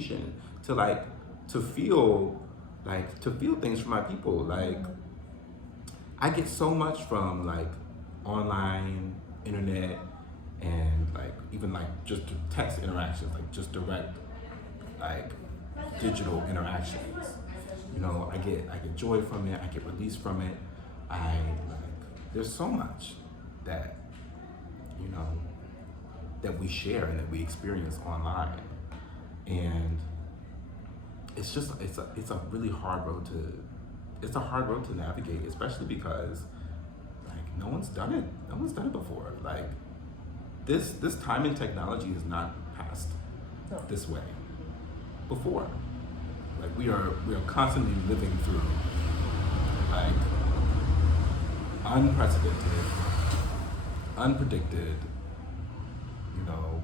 to like to feel to feel things from my people. Like I get so much from like online, internet, and like even like just text interactions, like just direct like digital interactions. I get joy from it. I get release from it. I like there's so much that you know that we share and that we experience online, and it's a really hard road to navigate, especially because like no one's done it before. Like this time in technology has not passed No. this way before. Like we are constantly living through like unprecedented, unpredicted, you know,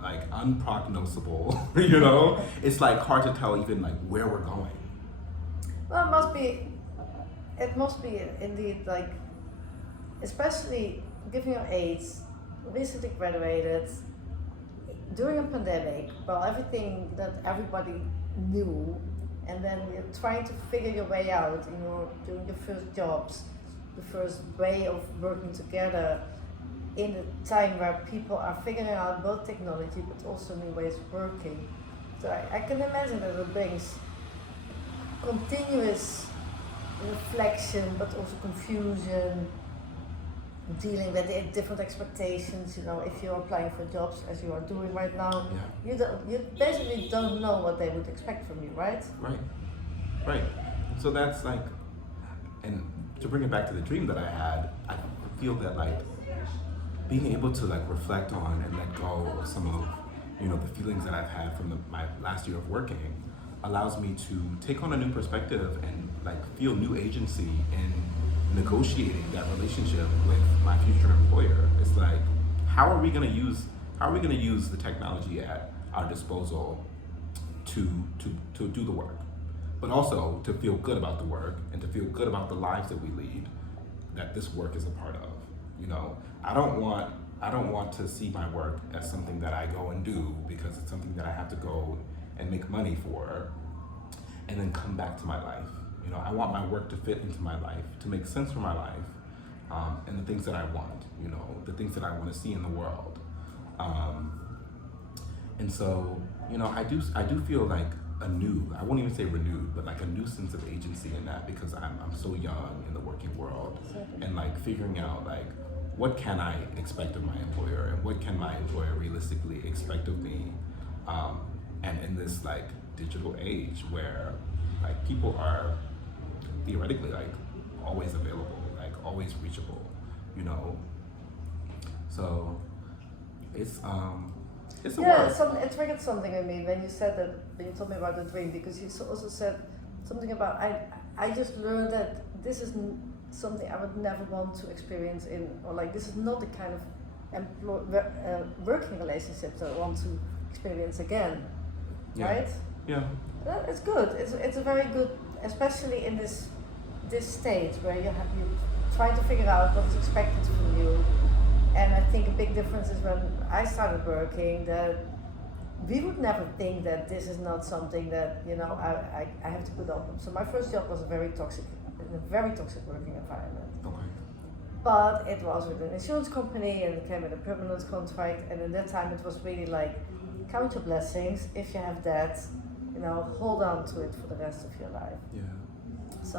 like unprognosable. It's like hard to tell even like where we're going. Well, it must be indeed like, especially given your age, recently graduated, during a pandemic, well, everything that everybody knew, and then you're trying to figure your way out in doing your first jobs, the first way of working together in a time where people are figuring out both technology but also new ways of working. So I can imagine that it brings continuous reflection but also confusion, dealing with the different expectations. If you're applying for jobs as you are doing right now, Yeah. you basically don't know what they would expect from you, right? Right. So that's like, and to bring it back to the dream that I had, I feel that like being able to like reflect on and let go of some of the feelings that I've had from my last year of working allows me to take on a new perspective and like feel new agency in negotiating that relationship with my future employer. It's like how are we going to use the technology at our disposal to do the work, but also to feel good about the work and to feel good about the lives that we lead, that this work is a part of. I don't want to see my work as something that I go and do because it's something that I have to go and make money for and then come back to my life. I want my work to fit into my life, to make sense for my life, and the things that I want, the things that I want to see in the world. And so, I do feel like I won't even say renewed, but like a new sense of agency in that because I'm so young in the working world and like figuring out like what can I expect of my employer and what can my employer realistically expect of me, and in this like digital age where like people are theoretically like always available, like always reachable, you know. So it's a Yeah, work. it triggered something in me when you said that, when you told me about the dream, because you also said something about I just learned that this is something I would never want to experience or like this is not the kind of working relationships that I want to experience again, Yeah. right? Yeah. It's good. It's a very good, especially in this stage where you try to figure out what is expected from you. And I think a big difference is when I started working that we would never think that this is not something that I have to put up with. So my first job was in a very toxic working environment. Okay. But it was with an insurance company and it came with a permanent contract, and at that time it was really like count your blessings. If you have that, hold on to it for the rest of your life. Yeah. So